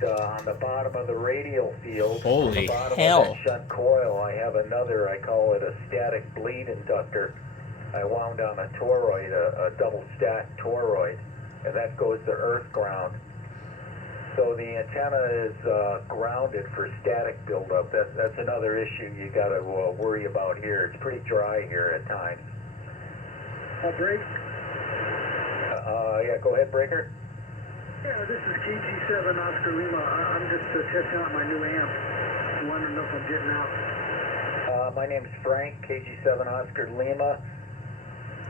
but on the bottom of the radial field, on the Holy bottom hell. of that shunt coil, I have another, I call it a static bleed inductor. I wound on a toroid, a double stacked toroid, and that goes to earth ground. So the antenna is grounded for static buildup. That's another issue you got to worry about here. It's pretty dry here at times. Break? Yeah, go ahead, Breaker. Yeah, this is KG7 Oscar Lima. I'm just testing out my new amp. I want to know if I'm getting out. My name's Frank, KG7 Oscar Lima.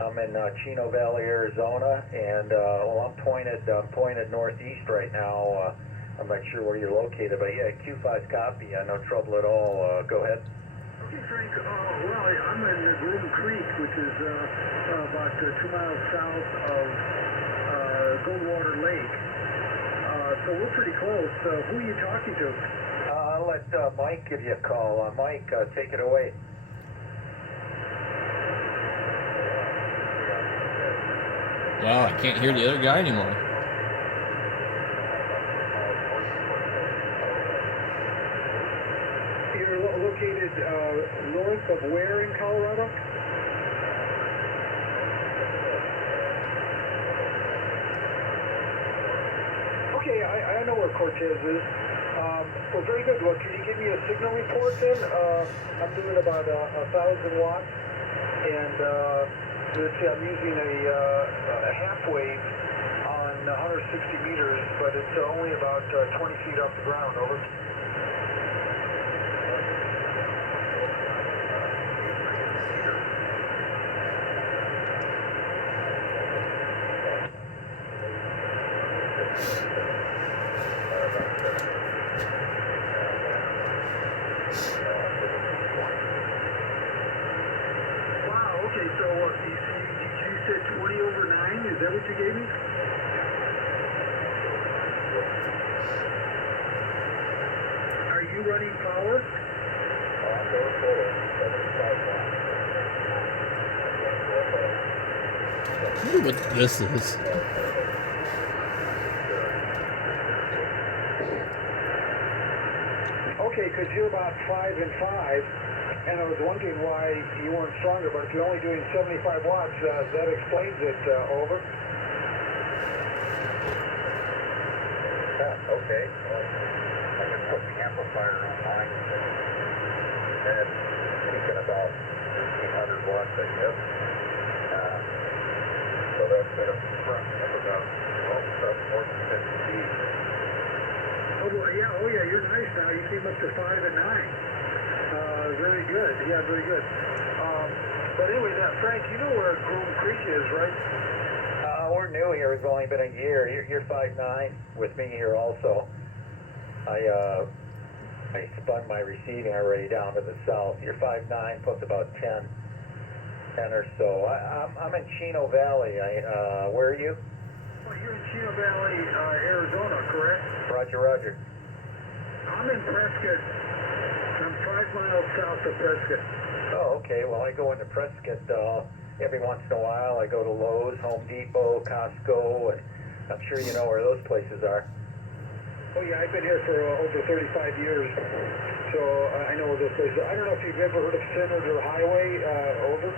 I'm in Chino Valley, Arizona, and well, I'm pointed northeast right now. I'm not sure where you're located, but yeah, Q5 copy. No trouble at all. Go ahead. Okay, Frank. Well, I'm in Groom Creek, which is about 2 miles south of Goldwater Lake. So we're pretty close. Who are you talking to? I'll let Mike give you a call. Mike, take it away. Wow, I can't hear the other guy anymore. You're located north of where in Colorado? Okay, I know where Cortez is. Well, very good. Well, can you give me a signal report then? I'm doing about 1,000 watts, and let's see, I'm using a half wave on 160 meters, but it's only about 20 feet off the ground. Over. Wow, okay, so you said 20 over 9? Is that what you gave me? Are you running power? I wonder what this is. Okay, because you're about 5 and 5, and I was wondering why you weren't stronger, but if you're only doing 75 watts, that explains it, over. Okay. I can put the amplifier on mine. And it's peaking about 1,500 watts, I guess. So that's at a front of about more than 50 feet. Oh yeah, you're nice now. You came up to 5 and 9. Very good. Yeah, very good. But anyway, Frank, you know where Groom Creek is, right? We're new here. We've only been a year. You're 5'9" with me here also. I spun my receiving already down to the south. You're 5'9", plus about 10 or so. I'm in Chino Valley. Where are you? Well, you're in Chino Valley, Arizona, correct? Roger. I'm in Prescott. I'm 5 miles south of Prescott. Oh, okay. Well, I go into Prescott every once in a while. I go to Lowe's, Home Depot, Costco, and I'm sure you know where those places are. Oh yeah, I've been here for over 35 years, so I know where those places are. I don't know if you've ever heard of Senator Highway, over?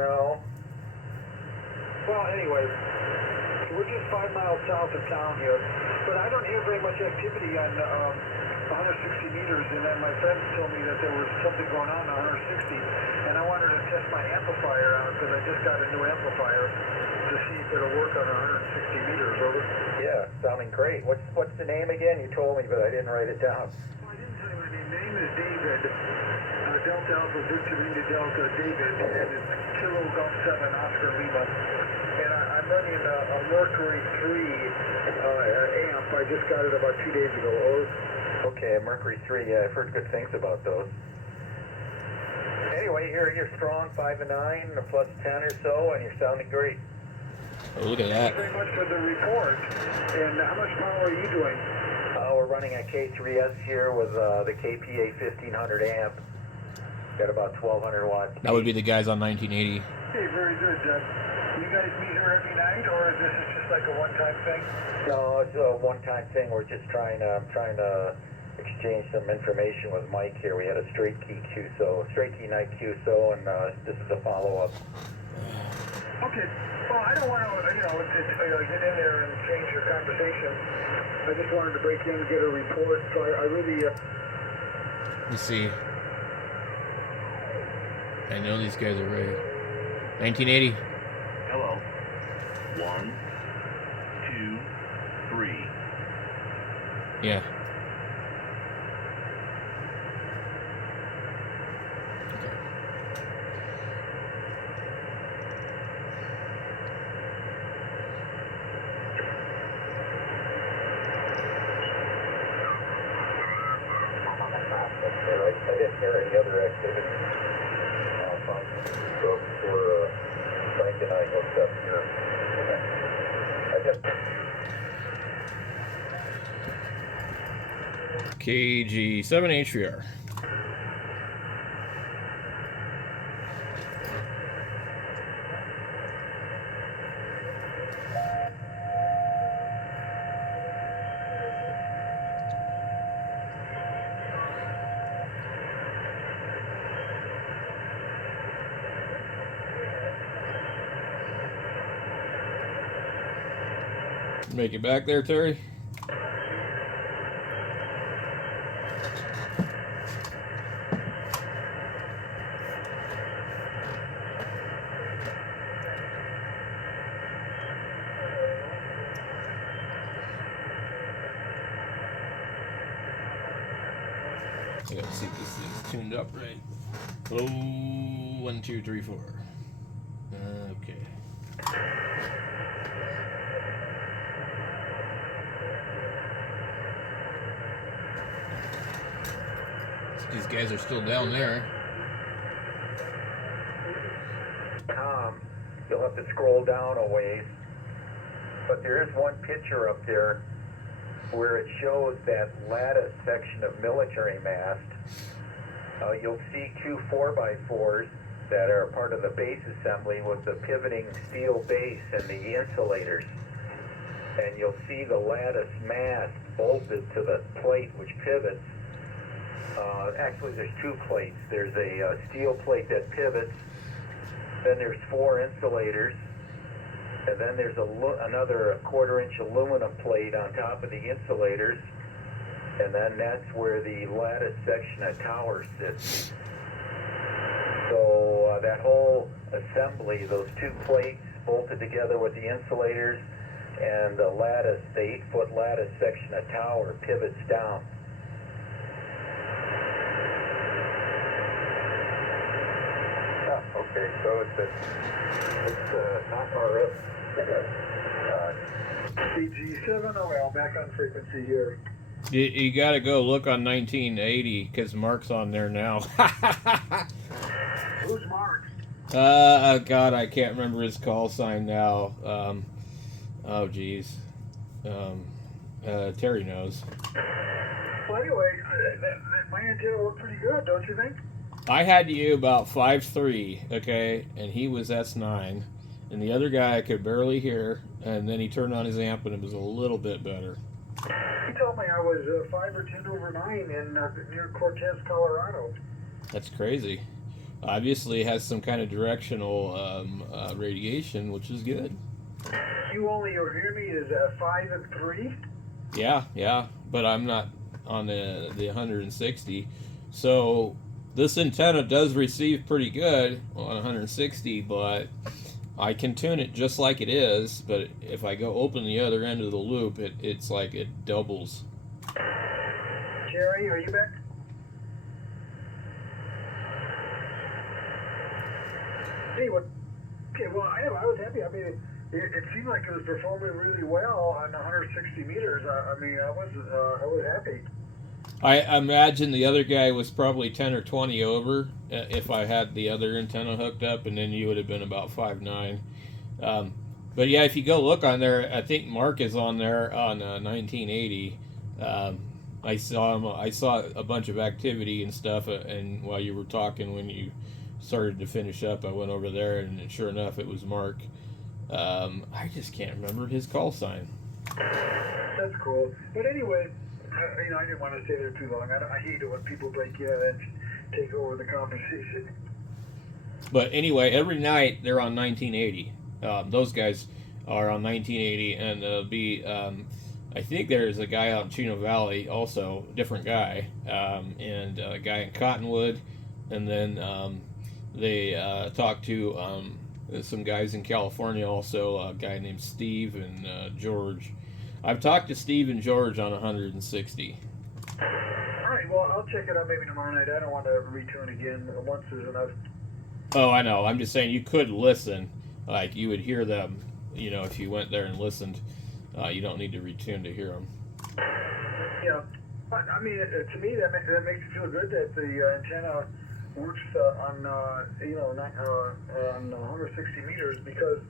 No. Well, anyway, we're just 5 miles south of town here, but I don't hear very much activity on 160 meters, and then my friends told me that there was something going on 160, and I wanted to test my amplifier out because I just got a new amplifier to see if it'll work on 160 meters, over. Yeah, sounding great. What's the name again? You told me, but I didn't write it down. Well, I didn't tell you my name. Name is David. Delta Alpha Victor India Delta David, and it's Kilo Golf 7 Oscar Lima. And I'm running a Mercury 3 amp. I just got it about 2 days ago. Okay, Mercury 3. Yeah, I've heard good things about those. Anyway, you're strong, 5 and 9, plus 10 or so, and you're sounding great. Oh, look at that. Thank you very much for the report. And how much power are you doing? We're running a K3S here with the KPA 1500 amp. Got about 1,200 watts. That would be the guys on 1980. Okay, very good. You guys meet here every night, or is this just like a one-time thing? No, it's a one-time thing. We're just trying to exchange some information with Mike here. We had a straight key night QSO, and this is a follow-up. Okay. Well, I don't want to, get in there and change your conversation. I just wanted to break in and get a report. So I really. Let's see. I know these guys are right. 1980. Hello. 1, 2, 3. Yeah. Okay. I didn't hear any other activity. So before Frank and I hooked up here. I just. KG7HVR. Make it back there, Terry? I gotta see if this thing's tuned up right. Oh, 1, 2, 3, 4. Okay. These guys are still down there. You'll have to scroll down a ways. But there is one picture up there where it shows that lattice section of military mast. You'll see two 4x4s that are part of the base assembly with the pivoting steel base and the insulators. And you'll see the lattice mast bolted to the plate which pivots. Actually, there's two plates. There's a steel plate that pivots. Then there's 4 insulators. And then there's another 1/4-inch aluminum plate on top of the insulators. And then that's where the lattice section of tower sits. So that whole assembly, those 2 plates bolted together with the insulators and the lattice, the 8-foot lattice section of tower pivots down. Okay, so it's not RF. CG7OL, back on frequency here. You gotta go look on 1980 because Mark's on there now. Who's Mark? God, I can't remember his call sign now. Oh, geez. Terry knows. Well, anyway, my antenna worked pretty good, don't you think? I had you about 5'3", okay, and he was S9, and the other guy I could barely hear, and then he turned on his amp and it was a little bit better. He told me I was 5 or 10 over 9 in near Cortez, Colorado. That's crazy. Obviously, it has some kind of directional radiation, which is good. You only hear me is 5 and 3? Yeah, but I'm not on the 160. So this antenna does receive pretty good on 160, but I can tune it just like it is, but if I go open the other end of the loop, it's like it doubles. Jerry, are you back? Anyway, okay, well, I was happy. I mean, it seemed like it was performing really well on 160 meters. I mean, I was happy. I imagine the other guy was probably 10 or 20 over if I had the other antenna hooked up, and then you would have been about 5'9". But yeah, if you go look on there, I think Mark is on there on 1980. I I saw him. I saw a bunch of activity and stuff. And while you were talking, when you started to finish up, I went over there, and sure enough, it was Mark. I just can't remember his call sign. That's cool. But anyway, I didn't want to stay there too long. I hate it when people break in and take over the conversation. But anyway, every night they're on 1980. Those guys are on 1980, and there'll be. I think there's a guy out in Chino Valley, also different guy, and a guy in Cottonwood, and then they talked to some guys in California, also a guy named Steve and George. I've talked to Steve and George on 160. All right, well, I'll check it out maybe tomorrow night. I don't want to retune again. Once is enough. Oh, I know. I'm just saying you could listen. Like, you would hear them, if you went there and listened. You don't need to retune to hear them. Yeah. But, I mean, to me, that makes it feel good that the antenna works on 160 meters, because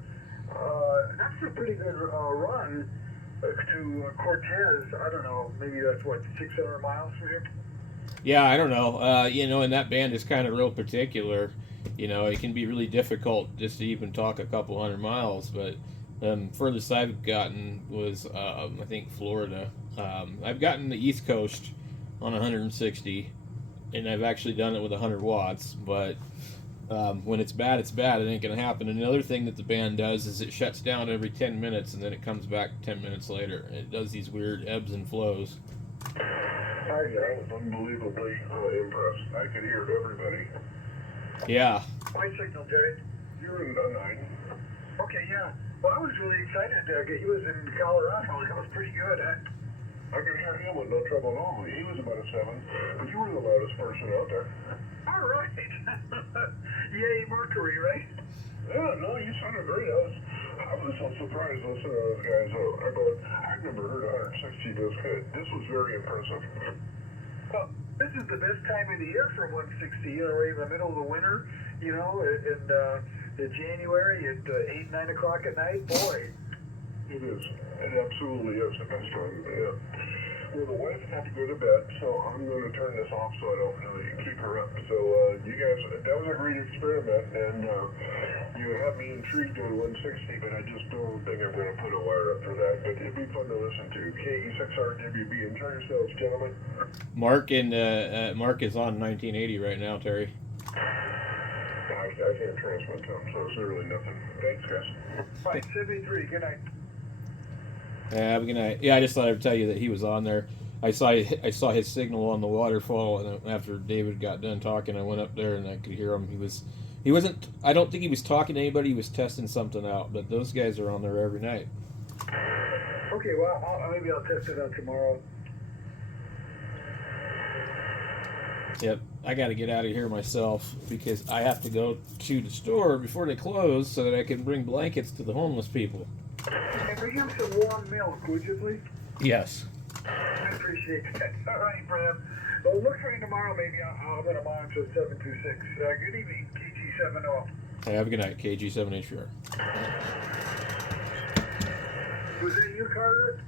that's a pretty good run to Cortez. I don't know, maybe that's, 600 miles from here? Yeah, I don't know. And that band is kind of real particular. It can be really difficult just to even talk a couple hundred miles, but furthest I've gotten was, I think, Florida. I've gotten the East Coast on 160, and I've actually done it with 100 watts, but when it's bad, it's bad. It ain't going to happen. And another thing that the band does is it shuts down every 10 minutes, and then it comes back 10 minutes later. It does these weird ebbs and flows. I was unbelievably impressed. I could hear everybody. Yeah. My signal, Jerry. You're in a 9. Okay, yeah. Well, I was really excited. He was in Colorado. That was pretty good, huh? I could hear him with no trouble at all. He was about a 7, but you were the loudest person out there. All right. Yay, Mercury, right? Yeah, no, you sounded great. I was so surprised listening to those guys. I've never heard 160 this was very impressive. Well, this is the best time of the year for 160, right in the middle of the winter, in January at 8, 9 o'clock at night. Boy. It is. It absolutely is the best time. Yeah. Well, the wife had to go to bed, so I'm going to turn this off so I don't really keep her up. So, you guys, that was a great experiment, and you have me intrigued on 160, but I just don't think I'm going to put a wire up for that. But it'd be fun to listen to. KE6RWB. Enjoy yourselves, gentlemen. Mark is on 1980 right now, Terry. I can't transmit to him, so it's literally nothing. Thanks, guys. Right, 73. Good night. Yeah, have a good night. Yeah, I just thought I'd tell you that he was on there. I saw his signal on the waterfall, and after David got done talking, I went up there and I could hear him. He wasn't. I don't think he was talking to anybody. He was testing something out. But those guys are on there every night. Okay, well, maybe I'll test it out tomorrow. Yep, I got to get out of here myself because I have to go to the store before they close so that I can bring blankets to the homeless people. And bring him some warm milk, would you please? Yes. I appreciate that. All right, Bram. Well, look for me tomorrow. Maybe I'll get a monitor at 726. Good evening, KG70. Hey, have a good night, KG7HR. Was that you, Carter?